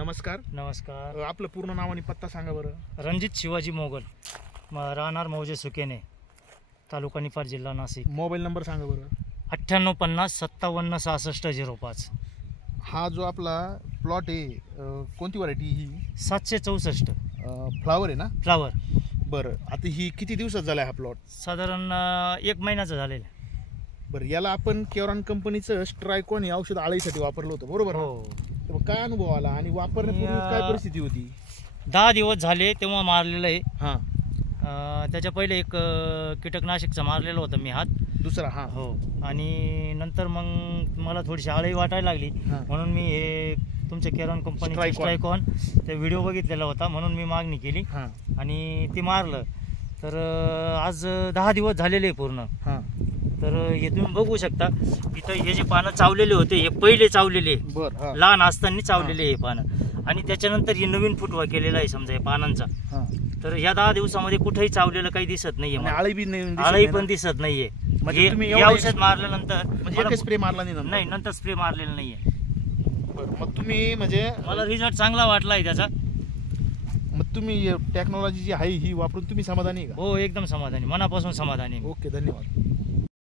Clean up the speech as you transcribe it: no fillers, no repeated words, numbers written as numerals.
नमस्कार. नमस्कार. आपलं पूर्ण नाव आणि पत्ता सांगा बरं. रणजित शिवाजी मोगल, राहणार मौजे सुकेने, तालुका निफाड, जिल्हा नाशिक. मोबाईल नंबर सांगा बरं. 9850576605. हा जो आपला प्लॉट आहे कोणती व्हरायटी ही? 764 फ्लावर आहे ना? फ्लावर. बरं, आता ही किती दिवसात झाला हा प्लॉट? साधारण 1 महिन्याचं झालेलं. बरं, याला आपण केवरान कंपनीचं स्ट्रायकॉन हे औषध आळीसाठी वापरलं होतं बरोबर? हो. तर मग काय अनुभव आला आणि वापरण्यापूर्वी काय परिस्थिती होती? 10 दिवस झाले तेव्हा मारलेलं आहे. हां. त्याच्या पहिले एक कीटकनाशकचं मारलेलं होतं मी हात. दुसरा? हां. हो. आणि नंतर मग मला थोडीशी आळी वाटायला लागली, म्हणून मी हे तुमच्या केरॉन कंपनी स्ट्रायकॉन ते व्हिडिओ बघितलेला होता, म्हणून मी मागणी केली आणि ते मारलं. तर आज 10 दिवस झालेले आहे पूर्ण. तर हे तुम्ही बघू शकता, इथं हे जे पानं चावलेले होते हे पहिले चावलेले, लहान असताना चावलेले हे पानं, आणि त्याच्यानंतर हे नवीन फुटवा केलेला आहे समजा या पानांचा. तर या 10 दिवसामध्ये कुठेही चावलेलं काही दिसत नाहीये, आळी पण दिसत नाहीये. हे औषध मारल्यानंतर स्प्रे मारला नाही, नंतर स्प्रे मारलेला नाहीये. मग तुम्ही म्हणजे मला रिझल्ट चांगला वाटलाय त्याचा. मग तुम्ही टेक्नॉलॉजी जी आहे ही वापरून तुम्ही समाधानी आहे का? हो, एकदम समाधानी, मनापासून समाधानी. ओके, धन्यवाद.